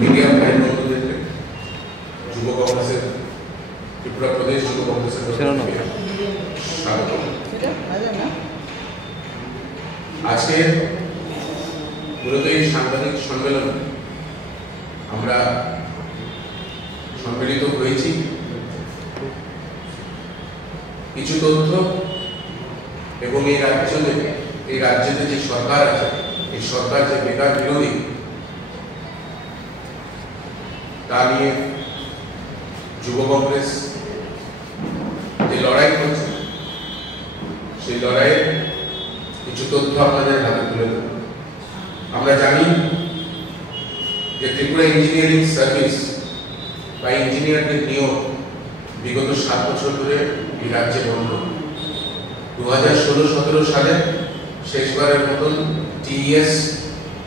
Media ভাই বন্ধুদেরকে যুব কংগ্রেসের ত্রিপুরা প্রদেশ যুব কংগ্রেসের স্বাগত। আজকে মূলত এই সাংবাদিক সম্মেলন আমরা সম্মিলিত হয়েছি কিছু তথ্য এবং এই রাজ্যে যে সরকার আছে, এই সরকার যে বেকার বিরোধী তা নিয়ে যুব কংগ্রেস যে লড়াই করছে, সেই লড়াইয়ের কিছু তথ্য আপনাদের হাতে তুলে দেব। আমরা জানি যে ত্রিপুরা ইঞ্জিনিয়ারিং সার্ভিস বা ইঞ্জিনিয়ারদের নিয়োগ বিগত 7 বছর ধরে এই রাজ্যে বন্ধ। 2016-17 সালে শেষবারের মতন টিইএস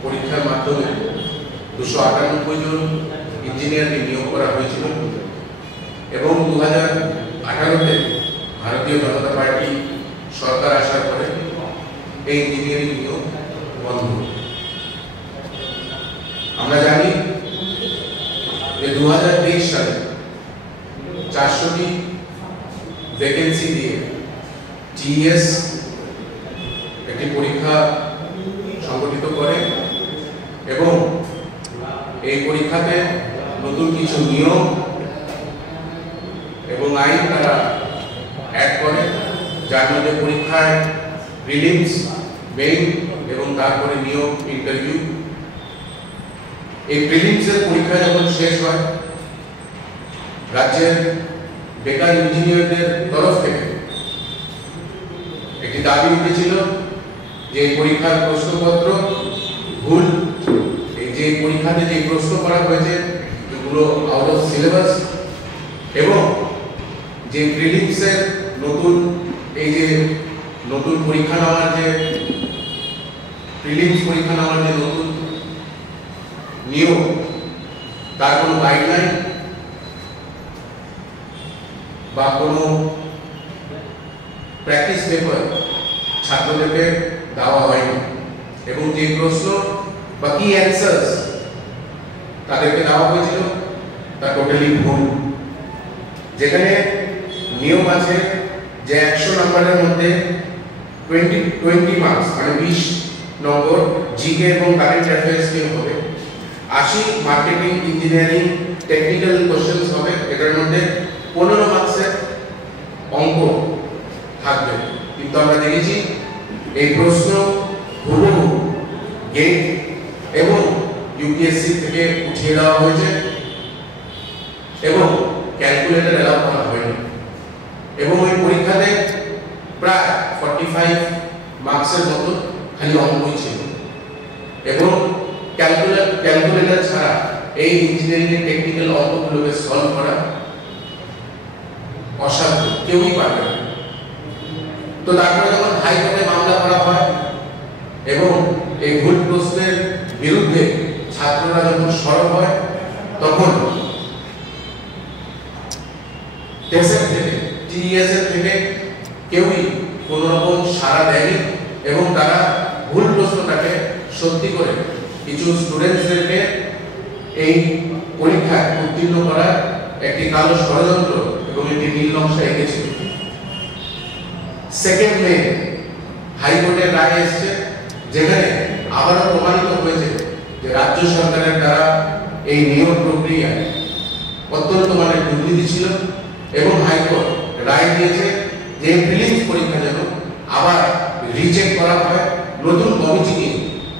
পরীক্ষার মাধ্যমে 298 জন ইঞ্জিনিয়ারকে নিয়োগ করা হয়েছিল এবং 2018-তে ভারতীয় জনতা পার্টি সরকার আসার পরে এই ইঞ্জিনিয়ারিং নিয়োগ বন্ধ। আমরা জানি যে 2023 সালে 400টি ভ্যাকেন্সি দিয়ে টিইএস একটি পরীক্ষা সংগঠিত করে এবং এই পরীক্ষাতে নতুন কিছু নিয়ম এবং আইন তারা অ্যাড করে, যার মধ্যে পরীক্ষায় প্রিলিমস, মেইন এবং তারপরে নিয়োগ, ইন্টারভিউ। এই প্রিলিমসের পরীক্ষা যখন শেষ হয়, রাজ্যের বেকার ইঞ্জিনিয়ারদের তরফ থেকে একটি দাবি উঠেছিল যে পরীক্ষার প্রশ্নপত্র ভুল, এই যে পরীক্ষাতে যে প্রশ্ন করা হয়েছে এগুলো আউট অফ সিলেবাস এবং যে প্রিলিমসের নতুন পরীক্ষা নেওয়ার যে প্রিলিমস পরীক্ষা নেওয়ার যে নতুন নিয়ম, তার কোনো গাইডলাইন বা কোনো প্র্যাকটিস পেপার ছাত্রদেরকে দেওয়া হয়নি এবং যে প্রশ্ন বা কি অ্যান্সার্স তাদেরকে দেওয়া হয়েছিল তা টোটালি ভুল। যেখানে নিয়ম আছে যে 100 নম্বরের মধ্যে 20 মার্কস মানে 20 নম্বর জিকে এবং কারেন্ট অ্যাফেয়ার্স নিয়ে হবে, 80 মার্কেটিং, ইঞ্জিনিয়ারিং, টেকনিক্যাল কোশ্চেন্স হবে, এটার মধ্যে 15 মার্কসের অঙ্ক থাকবে। কিন্তু আমরা দেখেছি এই প্রশ্ন হুবহু গেট এবং ইউপিএসসি থেকে উঠিয়ে দেওয়া হয়েছে এবং ক্যালকুলেটর এলাও করা হয়নি এবং ওই পরীক্ষাতে প্রায় 45 মার্কসের মতো খালি অঙ্কই ছিল এবং ক্যালকুলেটর ছাড়া এই ইঞ্জিনিয়ারিং এর টেকনিক্যাল অঙ্কগুলোকে সলভ করা অসাধ্য, কেউই পারবে না। তো তারপরে যখন হাইকোর্টে মামলা করা হয় এবং এই ভুল প্রশ্নের বিরুদ্ধে ছাত্ররা যখন সরব হয়, তখন টিইএস এর থেকে কেউই কোনো রকম সাড়া দেয়নি এবং তারা ভুল প্রশ্নটাকে সত্যি করে কিছু স্টুডেন্টসদেরকে এই পরীক্ষায় উত্তীর্ণ করার একটি কালো ষড়যন্ত্র এবং একটি নীল নকশা এঁকেছিল। সেকেন্ড মে হাইকোর্টের রায় এসেছে, যেখানে আবারও প্রমাণিত হয়েছে যে রাজ্য সরকারের দ্বারা এই নিয়োগ প্রক্রিয়ায় অত্যন্ত মানের দুর্নীতি ছিল এবং হাইকোর্ট রায় দিয়েছে যে প্রিলিমস পরীক্ষা যেন আবার রিচেক করা হয় নতুন কমিটি নিয়ে,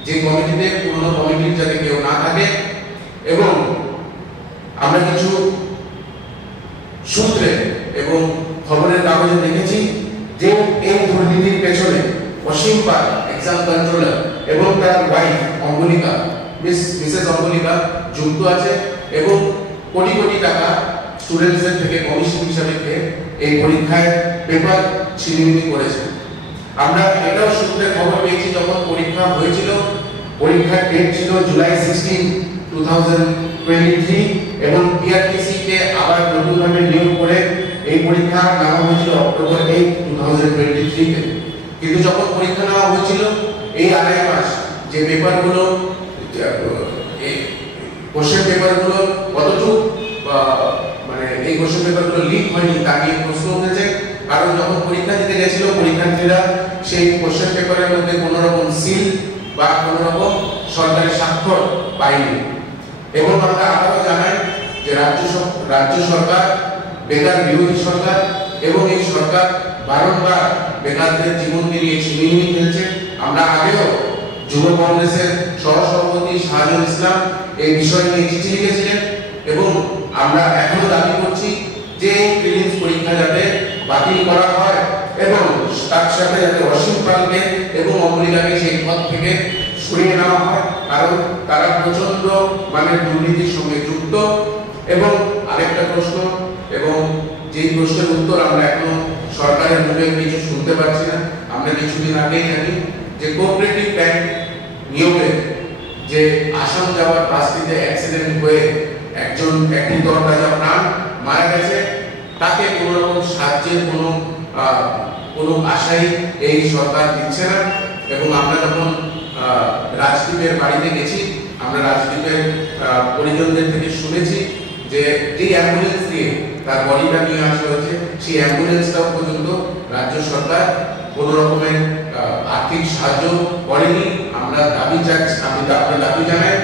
যে কমিটিতে পুরনো কমিটির যাতে কেউ না থাকে। এবং আমরা কিছু সূত্রে এবং খবরের কাগজে দেখেছি যে এই দুর্নীতির পেছনে অসীম পাল, এক্সাম কন্ট্রোলার এবং তার ওয়াইফ অঙ্গলিকা, মিসেস অঙ্গলিকা যুক্ত আছে এবং কোটি কোটি টাকা স্টুডেন্টসদের থেকে কমিশন হিসাবে খেয়ে এই পরীক্ষায় পেপার ছিনিমিনি করেছে। আমরা এটাও সূত্রে খবর পেয়েছি, যখন পরীক্ষা হয়েছিল, পরীক্ষার ডেট ছিল জুলাই 16, 2023 এবং পিআরটিসি কে আবার নতুনভাবে নিয়োগ করে এই পরীক্ষা নেওয়া হয়েছিল অক্টোবর 8, 2023 তে। কিন্তু যখন পরীক্ষা নেওয়া হয়েছিল এই আড়াই মাস যে পেপারগুলো কোশ্চেন পেপারগুলো কতটুকু মানে এই কোশ্চেন পেপারগুলো লিক হয়নি তা নিয়ে প্রশ্ন উঠেছে। কারণ যখন পরীক্ষা দিতে গেছিল পরীক্ষার্থীরা সেই কোশ্চেন পেপারের মধ্যে কোনো রকম সিল বা কোনো রকম সরকারি স্বাক্ষর পায়নি। এবং আমরা আরও জানাই যে রাজ্য সরকার বেকার বিরোধী সরকার এবং এই সরকার বারংবার বেকারদের জীবনকে নিয়ে ছিনিমিনি খেলছে। আমরা আগেও যুব কংগ্রেসের সহসভাপতি শাহজাহান ইসলাম এই বিষয় নিয়ে চিঠি লিখেছিলেন এবং আমরা এখনো দাবি করছি যে প্রিলিমস পরীক্ষা যাতে বাতিল করা হয় এবং তার সাথে যাতে অসীম পালকে এবং অমরিকাকে সেই পদ থেকে সরিয়ে নেওয়া হয়, কারণ তারা প্রচন্ড মানে দুর্নীতির সঙ্গে যুক্ত। এবং আরেকটা প্রশ্ন, এবং যেই প্রশ্নের উত্তর আমরা এখনো সরকারের মুখে কিছু শুনতে পাচ্ছি না। আমরা কিছুদিন আগেই জানি যে কোঅপারেটিভ ব্যাংক নিয়োগে যে আসাম যাওয়ার বাসটিতে অ্যাক্সিডেন্ট হয়ে একটি তরতাজা প্রাণ মারা গেছে, তাকে কোনো রকম সাহায্যের কোনো আশাই এই সরকার দিচ্ছে না। এবং আমরা যখন রাজদ্বীপের বাড়িতে গেছি, আমরা রাজদ্বীপের পরিজনদের থেকে শুনেছি যে অ্যাম্বুলেন্স দিয়ে তার বডিটা নিয়ে আসা হয়েছে, সেই অ্যাম্বুলেন্সটাও পর্যন্ত রাজ্য সরকার কোনো রকমের আর্থিক সাহায্য করেনি। আমরা দাবি জানাই।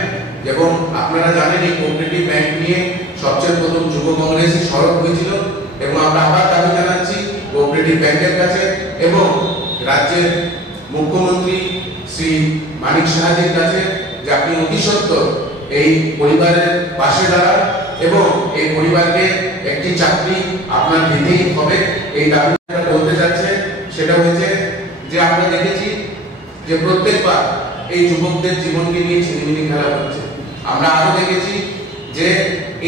এবং আপনারা জানেন এই কোঅপারেটিভ ব্যাংক নিয়ে সবচেয়ে প্রথম যুব কংগ্রেস সরব হয়েছিল এবং আমরা আবার দাবি জানাচ্ছি কোঅপারেটিভ ব্যাংকের কাছে এবং রাজ্যের মুখ্যমন্ত্রী শ্রী মানিক সাহাজির কাছে যে আপনি অতি সত্বর এই পরিবারের পাশে দাঁড়ান এবং এই পরিবারকে একটি চাকরি আপনার দিতেই হবে। এই দাবিটা বলতে যাচ্ছে সেটা হয়েছে যে আমরা দেখেছি যে প্রত্যেকবার এই যুবকদের জীবনকে নিয়ে ছিনিমিনি খেলা হচ্ছে। আমরা আরো দেখেছি যে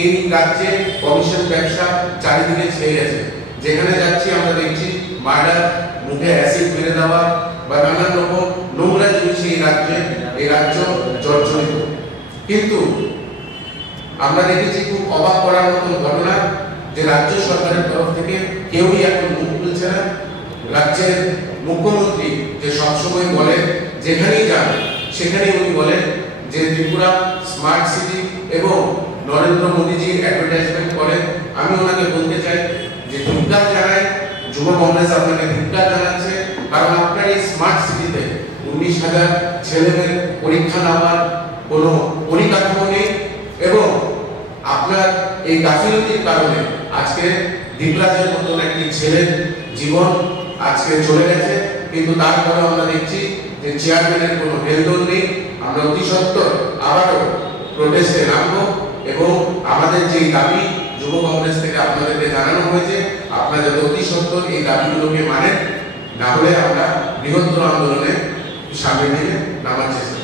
এই রাজ্যে কমিশন ব্যবসা চারিদিকে ছেয়ে গেছে। যেখানে যাচ্ছি আমরা দেখছি মার্ডার, মুখে অ্যাসিড মেরে দেওয়া বা নানান রকম নোংরা জিনিস এই রাজ্য জর্জরিত। কিন্তু আমরা দেখেছি খুব অবাক করার মতন ঘটনা যে রাজ্য সরকারের তরফ থেকে কেউই এখন মুখ খুলছে না। রাজ্যের মুখ্যমন্ত্রী যে সবসময় বলে যেখানেই যান সেখানেই উনি বলেন যে ত্রিপুরা স্মার্ট সিটি এবং নরেন্দ্র মোদীজির অ্যাডভার্টাইজমেন্ট করেন। আমি ওনাকে বলতে চাই যে ধিক্কার জানাই, যুব কংগ্রেস আপনাকে ধিক্কার জানাচ্ছে, কারণ আপনার এই স্মার্ট সিটিতে 19,000 ছেলেমেয়ের পরীক্ষা নেওয়ার কোনো পরিকাঠামো নেই এবং আপনার এই গাফিলতির কারণে আজকে দীপরাজের মতন একটি ছেলের জীবন আজকে চলে গেছে। কিন্তু তারপরেও আমরা দেখছি যে চেয়ারম্যানের কোনো হেলদোল নেই। আমরা অতি সত্বর আবারও প্রোটেস্টে নামবো এবং আমাদের যে দাবি যুব কংগ্রেস থেকে আপনাদেরকে জানানো হয়েছে, আপনারা যাতে অতি সত্বর এই দাবিগুলোকে মানেন, না হলে আমরা বৃহত্তর আন্দোলনে সামনে নিয়ে নামার চেষ্টা